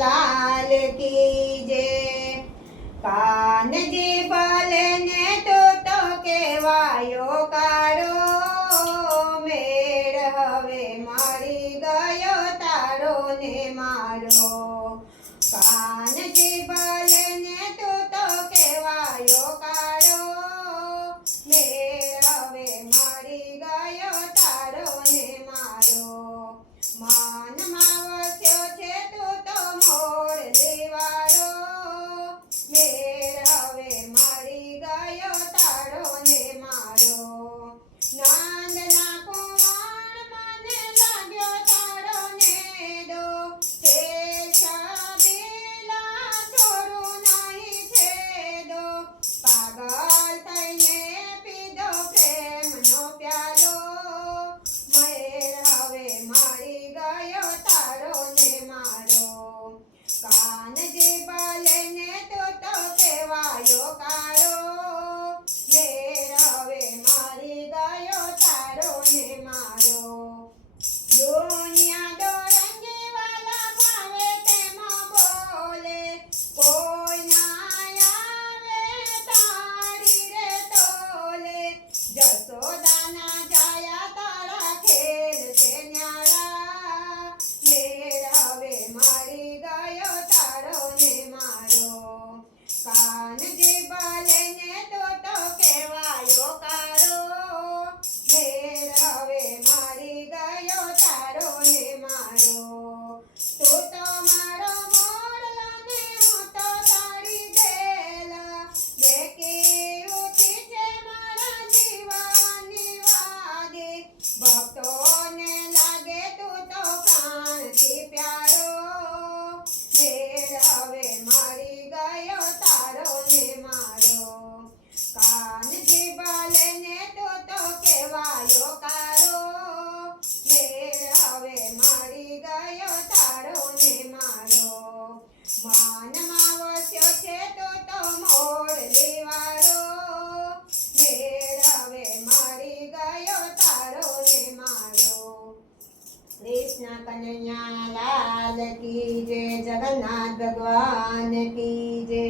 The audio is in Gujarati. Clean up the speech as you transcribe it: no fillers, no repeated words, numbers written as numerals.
લાલ કી જય। કાનજી ભલે ને તો કેવાયો કાળો, મેળ હવે મળી ગયો તારો ને મારો। કાનજી ભલે ને તો કેવાયો કાળો, મેળ હવે મળી ગયો તારો ને મારો। માનમાં વસ્યો છે તું તો મોરલી વાળો, મેળ હવે મળી ગયો તારો ને મારો। નંદના કુંવર મને લાગ્યો તારો નેડો, છે છબીલા થોડું નહીં છેડો। પાગલ થઈને પીધો પ્રેમનો પ્યાલો, મેળ હવે મળી ગયો તારો ને મારો। કાનજી ભલે ને તો કેવાયો કાળો, મેળ હવે મળી ગયો તારો ને મારો। દુનિયા દોરંગી વાલા ભાવે તેમાં બોલે, કોઈ ના આવે તારી રે તોલે। જસોદાના જાયા તારા ખેલ છે ન્યારા, મેળ હવે મળી ગયો તારો ને મારો। કાનજી ભલે ને તો કેવાયો કાળો, મેળ હવે મળી ગયો તારો ને મારો। તું તો મારો મોરલો ને હું તો તારી બેલ, એકી ઉઠી છે મારા જીવનની વાગે। ભક્તોને લાગે તું તો પ્રાણથી પ્યારો, મેળ હવે મળી ગયો તારો ને મારો। કાનજી ભલે ને તો કેવાયો કાળો, મેળ હવે મળી ગયો તારો ને મારો। માનમાં વસ્યો છે તો મોરલી વાળો, મેળ હવે મળી ગયો તારો ને મારો। કૃષ્ણ કનૈયા લાલ કી જય, જગન્નાથ ભગવાન કી જય।